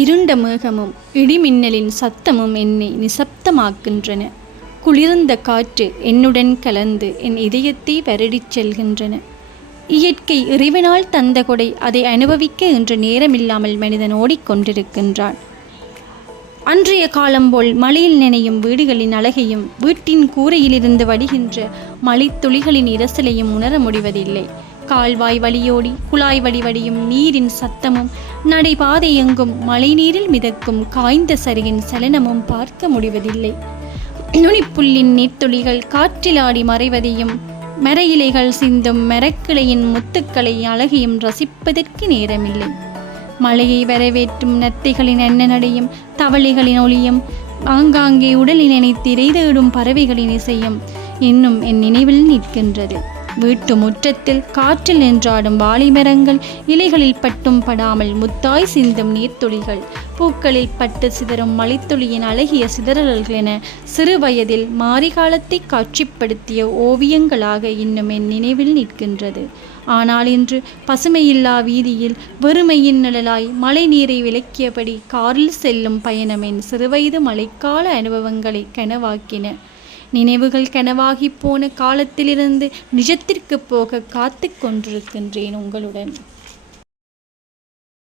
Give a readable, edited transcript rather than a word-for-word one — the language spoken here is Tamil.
இருண்ட மேகமும் இடிமின்னலின் சத்தமும் என்னை நிசப்தமாக்கின்றன. குளிர்ந்த காற்று என்னுடன் கலந்து என் இதயத்தை வருடிச் செல்கின்றன. இயற்கை இறைவனால் தந்த கொடை, அதை அனுபவிக்க இன்று நேரமில்லாமல் மனிதன் ஓடிக்கொண்டிருக்கின்றான். அன்றைய காலம் போல் மழையில் நினையும் வீடுகளின் அழகையும் வீட்டின் கூரையிலிருந்து வடிகின்ற மழைத்துளிகளின் இரசலையும் உணர முடிவதில்லை. கால்வாய் வழியோடி குழாய் வடிவடியும் நீரின் சத்தமும் நடைபாதை எங்கும் மழை நீரில் மிதக்கும் காய்ந்த சருகின் சலனமும் பார்க்க முடிவதில்லை. நுனிப்புள்ளின் நீர்த்துளிகள் காற்றில் ஆடி மறைவதையும் மர சிந்தும் மரக்கிளையின் முத்துக்களை அழகையும் ரசிப்பதற்கு நேரமில்லை. மழையை வரவேற்றும் நத்தைகளின் நடையும் தவளைகளின் ஒளியும் ஆங்காங்கே உடலில் நினைத்து இறை தேடும் பறவைகளின் இசையும் இன்னும் என் நினைவில் நிற்கின்றது. வீட்டு முற்றத்தில் காற்றில் நின்றாடும் வாழை மரங்கள், இலைகளில் பட்டும் படாமல் முத்தாய் சிந்தும் நீர்த்துளிகள், பூக்களில் பட்டு சிதறும் மலைத்துளியின் அழகிய சிதறல்கள் என சிறு வயதில் மாரிகாலத்தை காட்சிப்படுத்திய ஓவியங்களாக இன்னும் என் நினைவில் நிற்கின்றது. ஆனால் இன்று பசுமையில்லா வீதியில் வெறுமையின் நிழலாய் மழை நீரை விலக்கியபடி காரில் செல்லும் பயணம் என் சிறுவயது மழைக்கால அனுபவங்களை கனவாக்கின. நினைவுகள் கனவாகி போன காலத்திலிருந்து நிஜத்திற்கு போக காத்து கொண்டிருக்கின்றேன் உங்களுடன்.